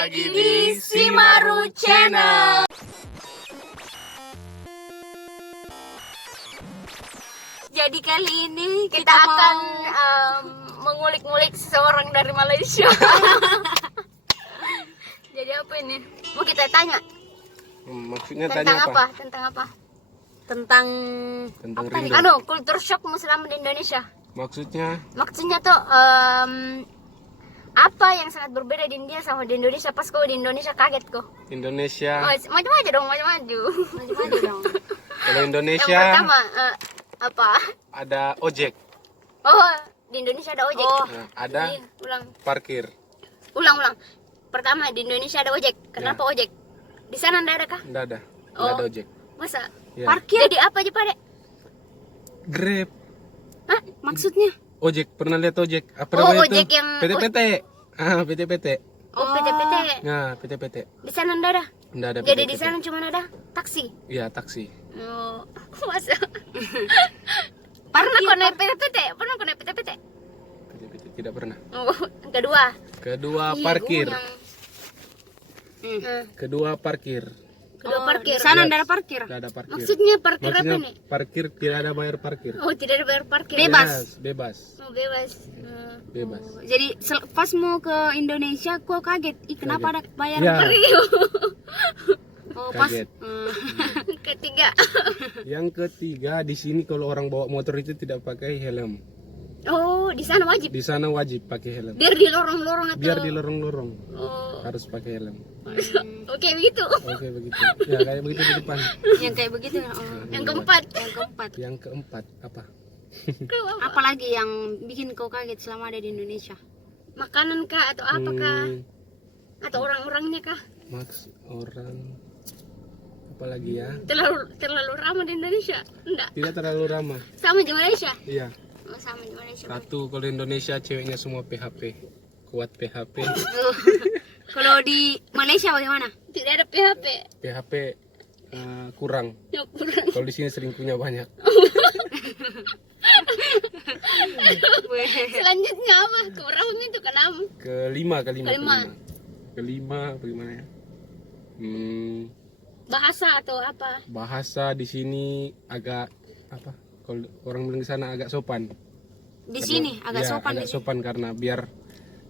lagi di Simaru Channel. Jadi kali ini kita akan mengulik-ngulik seseorang dari Malaysia. Jadi apa ini? Mau kita tanya? Maksudnya Tentang tanya apa? Tentang apa? Tentang Tentang Apa nih? rindu. Kultur shock selama di Indonesia. Maksudnya Tuh apa yang sangat berbeda di India sama di Indonesia? Pas kau di Indonesia kaget kok. Indonesia. Maju-maju dong, maju-maju. maju-maju dong. Kalau Yang Indonesia pertama apa? ada ojek. Oh, di Indonesia ada ojek. Oh. Nah, ada Iya, ulang. parkir. Ulang. Pertama di Indonesia ada ojek. Kenapa ojek? Di sana enggak ada kah? Nggak ada. Nggak Oh. ada ojek. Masa? Ya. Parkir Jadi apa aja, Pak Dek? Grab. Hah? maksudnya? Ojek. Pernah lihat ojek? Apa Oh, namanya ojek itu? yang PT-PT. PT-PT. Oh, PT-PT. Nah, PT-PT. Di sana enggak ada. Nggak ada Jadi PT-PT. di sana cuma ada taksi. Iya, taksi. Oh, masa? Pernah kau naik PT-PT? Pernah kau naik PT-PT? PT-PT tidak pernah. Oh, kedua. Kedua Ih, parkir. gua yang- Kedua parkir. Kedua parkir. Di sana Yes. nggak ada parkir. Nggak ada parkir. Maksudnya parkir apa Maksudnya nih? parkir tidak ada bayar parkir. Oh, tidak ada bayar parkir. Bebas. Yes, bebas. Oh, bebas. Bebas. Jadi pas mau ke Indonesia, kok kaget. Ih, kenapa ada bayar Ya, parkir? Oh, pas. kaget. Ketiga. Yang ketiga, di sini kalau orang bawa motor itu tidak pakai helm. Oh, di sana wajib. Di sana wajib pakai helm. Biar di lorong-lorong atau Biar di lorong-lorong Oh, harus pakai helm. oke begitu. Oke begitu. Ya kayak begitu di depan. Yang kayak begitu. Yang keempat. Yang keempat. Yang keempat apa? Apalagi yang bikin kau kaget selama ada di Indonesia? Makanan kah atau apa kah? Hmm, Atau orang-orangnya kah? Max orang apalagi ya? Terlalu ramah di Indonesia? Enggak. Tidak terlalu ramah. Sama di Malaysia. Iya. Oh, sama di Malaysia. Satu kalau Indonesia ceweknya semua PHP. Kuat PHP. Kalau di Malaysia bagaimana? Tidak ada PHP. PHP kurang. Ya kurang. Kalau di sini selingkuhnya banyak. Selanjutnya apa? Kurang itu kenapa? Kelima. Kelima. Bagaimana ya? Bahasa atau apa? Bahasa di sini agak apa? Kalau orang bilang di sana agak sopan. Di sini agak Ya, sopan. agak sopan karena biar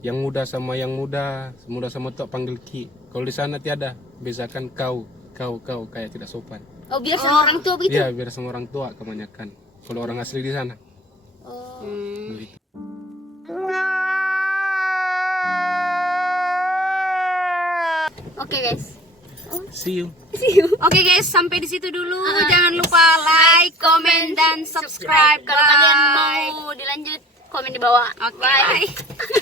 yang muda sama yang muda sama tok panggil ki. Kalau di sana tiada, bezakan kau kayak tidak sopan. Oh, biar sama orang tua begitu. Iya, biar sama orang tua kebanyakan. Kalau orang asli di sana. Oh. Begitu. Oke, guys. See you. Oke guys, sampai di situ dulu. Jangan lupa like, comment, dan subscribe. Kalau kalian Bye. mau dilanjut, komen di bawah. Oke, Bye. bye.